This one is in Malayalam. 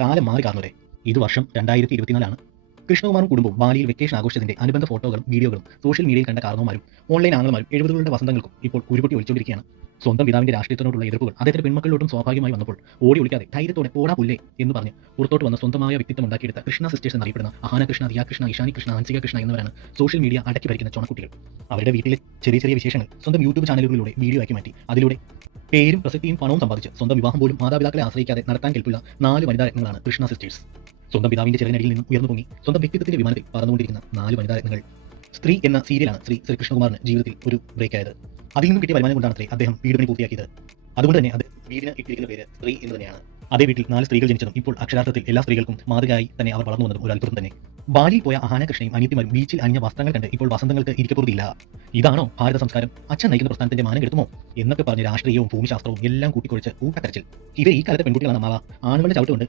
കാലം മാറി കാർന്നവരെ. ഇത് വർഷം 2024 കൃഷ്ണകുമാറും കുടുംബവും ബാലിയിൽ വെക്കേഷൻ ആഘോഷിച്ചതിന്റെ അനുബന്ധ ഫോട്ടോകളും വീഡിയോകളും സോഷ്യൽ മീഡിയയിൽ കണ്ട കാരണവന്മാരും ഓൺലൈൻ ആംഗ്ലമാരും 70കളുടെ വസന്തങ്ങൾക്കും ഇപ്പോൾ ഉരുപൊട്ടി ഒളിച്ചുകൊണ്ടിരിക്കുകയാണ്. സ്വന്തം പിതാവിന്റെ രാഷ്ട്രീയത്തിനോടുള്ള എതിർപ്പുകൾ അദ്ദേഹത്തിന്റെ പെൺമക്കളിലോട്ടും സ്വാഭാവികമായി വന്നപ്പോൾ ഓടി ഒളിക്കാതെ ധൈര്യത്തോടെ പോടാ പുല്ലേ എന്ന് പറഞ്ഞ് പുറത്തോട്ട് വന്ന സ്വന്തമായ വ്യക്തിത്വം ഉണ്ടാക്കിയെടുത്ത കൃഷ്ണ സിസ്റ്റേഴ്സ് എന്നറിയപ്പെടുന്ന അഹാന കൃഷ്ണ, ദിയ കൃഷ്ണ, ഇഷാനി കൃഷ്ണ, ഹൻസിക കൃഷ്ണ എന്നിവരാണ് സോഷ്യൽ മീഡിയ അടക്കി ഭരിക്കുന്ന ചുണക്കുട്ടികൾ. അവരുടെ വീട്ടിലെ ചെറിയ ചെറിയ വിശേഷങ്ങൾ സ്വന്തം യൂട്യൂബ് ചാനലുകളിലൂടെ വീഡിയോ ആക്കി മാറ്റി അതിലൂടെ പേരും പ്രസക്തിയും പണവും സമ്പാദിച്ച് സ്വന്തം വിവാഹം പോലും മാതാപിതാക്കളെ ആശ്രയിക്കാതെ നടത്താൻ കെൽപ്പുള്ള 4 വനിതാ രത്നങ്ങളാണ് കൃഷ്ണ സിസ്റ്റേഴ്സ്. സ്വന്തം പിതാവിന്റെ ചെറുനടിയിൽ നിന്നും ഉയർന്നു പൊങ്ങി സ്വന്തം വ്യക്തിത്വത്തിന്റെ വിമാനത്തിൽ പറന്നുകൊണ്ടിരിക്കുന്ന 4 വനിതാ രത്നങ്ങൾ. സ്ത്രീ എന്ന സീരിയലാണ് ശ്രീകൃഷ്ണകുമാറിന് ജീവിതത്തിൽ ഒരു ബ്രേക്ക് ആയത്. അതിൽ നിന്നും കിട്ടിയ വരുമാനം കൊണ്ടാണ് അദ്ദേഹം വീട് പണി പൂർത്തിയാക്കിയത്. അതുകൊണ്ട് തന്നെ അത് വീടിന് ഇട്ടിരിക്കുന്ന പേര് സ്ത്രീ എന്ന് തന്നെയാണ്. അതേ വീട്ടിൽ 4 സ്ത്രീകൾ ജനിച്ചതും ഇപ്പോൾ അക്ഷരാർത്ഥത്തിൽ എല്ലാ സ്ത്രീകൾക്കും മാതൃകയായി തന്നെ അവർ വളർന്നു വന്നതും ഒരു അത്ഭുതം തന്നെ. ബാലിയിൽ പോയ അഹാന കൃഷ്ണയും അനിയത്തിമാരും ബീച്ചിൽ അണിഞ്ഞ വസ്ത്രങ്ങൾ കണ്ട് ഇപ്പോൾ വസന്തങ്ങൾക്ക് ഇരിക്കപ്പുറത്തില്ല. ഇതാണോ ഭാരത സംസ്കാരം? അച്ഛൻ നയിക്കുന്ന പ്രസ്ഥാനത്തിന്റെ മാനം കെടുത്തുമോ എന്നൊക്കെ പറഞ്ഞ് രാഷ്ട്രീയവും ഭൂമിശാസ്ത്രവും എല്ലാം കൂട്ടിക്കൊഴിച്ച് ഊട്ടക്കരച്ചിൽ. ഇവർ ഈ കാലത്തെ പെൺകുട്ടികളാണ് അമ്മാവ. ആണുങ്ങളുടെ ചവിട്ടുകൊണ്ട്